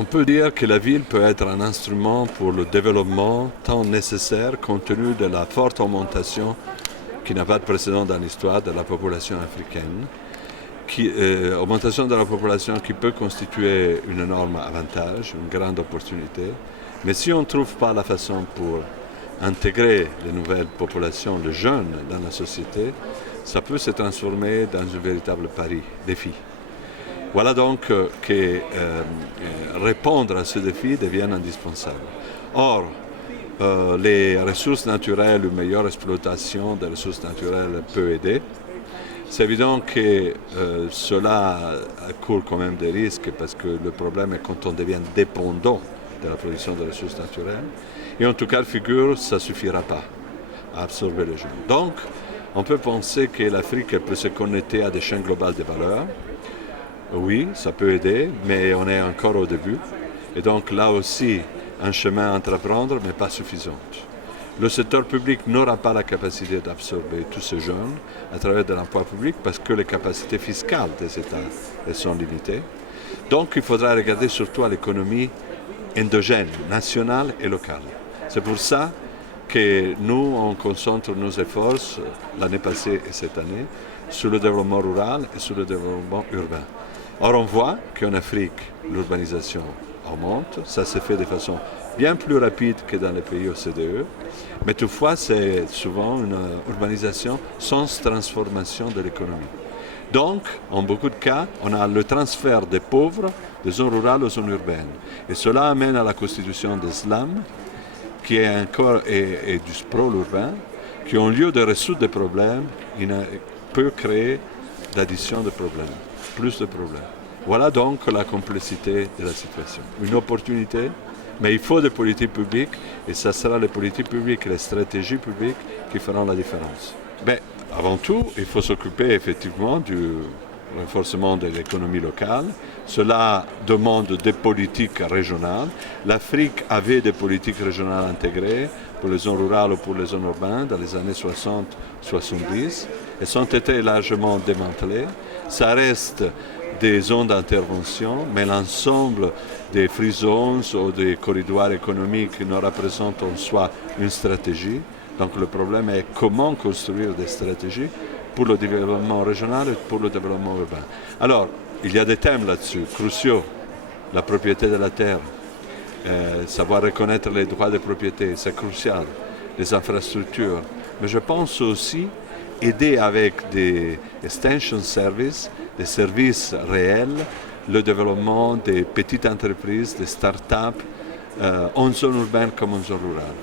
On peut dire que la ville peut être un instrument pour le développement tant nécessaire compte tenu de la forte augmentation qui n'a pas de précédent dans l'histoire de la population africaine, augmentation de la population qui peut constituer un énorme avantage, une grande opportunité. Mais si on ne trouve pas la façon pour intégrer les nouvelles populations, les jeunes dans la société, ça peut se transformer dans un véritable défi. Voilà donc que répondre à ce défi devient indispensable. Or, les ressources naturelles, une meilleure exploitation des ressources naturelles peut aider. C'est évident que cela court quand même des risques parce que le problème est quand on devient dépendant de la production de ressources naturelles. Et en tout cas, figure, ça ne suffira pas à absorber les jeunes. Donc, on peut penser que l'Afrique peut se connecter à des chaînes globales de valeur. Oui, ça peut aider, mais on est encore au début. Et donc là aussi, un chemin à entreprendre, mais pas suffisant. Le secteur public n'aura pas la capacité d'absorber tous ces jeunes à travers de l'emploi public parce que les capacités fiscales des États sont limitées. Donc il faudra regarder surtout à l'économie endogène, nationale et locale. C'est pour ça que nous, on concentre nos efforts l'année passée et cette année sur le développement rural et sur le développement urbain. Or, on voit qu'en Afrique, l'urbanisation augmente. Ça se fait de façon bien plus rapide que dans les pays OCDE. Mais toutefois, c'est souvent une urbanisation sans transformation de l'économie. Donc, en beaucoup de cas, on a le transfert des pauvres des zones rurales aux zones urbaines. Et cela amène à la constitution des slums, qui est encore et du sprawl urbain, qui, au lieu de résoudre des problèmes, peut créer l'addition de problèmes, plus de problèmes. Voilà donc la complexité de la situation. Une opportunité, mais il faut des politiques publiques, et ce sera les politiques publiques et les stratégies publiques qui feront la différence. Mais avant tout, il faut s'occuper effectivement du renforcement de l'économie locale. Cela demande des politiques régionales. L'Afrique avait des politiques régionales intégrées pour les zones rurales ou pour les zones urbaines dans les années 60-70. Elles ont été largement démantelées. Ça reste des zones d'intervention, mais l'ensemble des free zones ou des corridors économiques ne représentent en soi une stratégie. Donc le problème est comment construire des stratégies pour le développement régional et pour le développement urbain. Alors, il y a des thèmes là-dessus, cruciaux. La propriété de la terre, savoir reconnaître les droits de propriété, c'est crucial. Les infrastructures. Mais je pense aussi aider avec des extension services, des services réels, le développement des petites entreprises, des start-up en zone urbaine comme en zone rurale.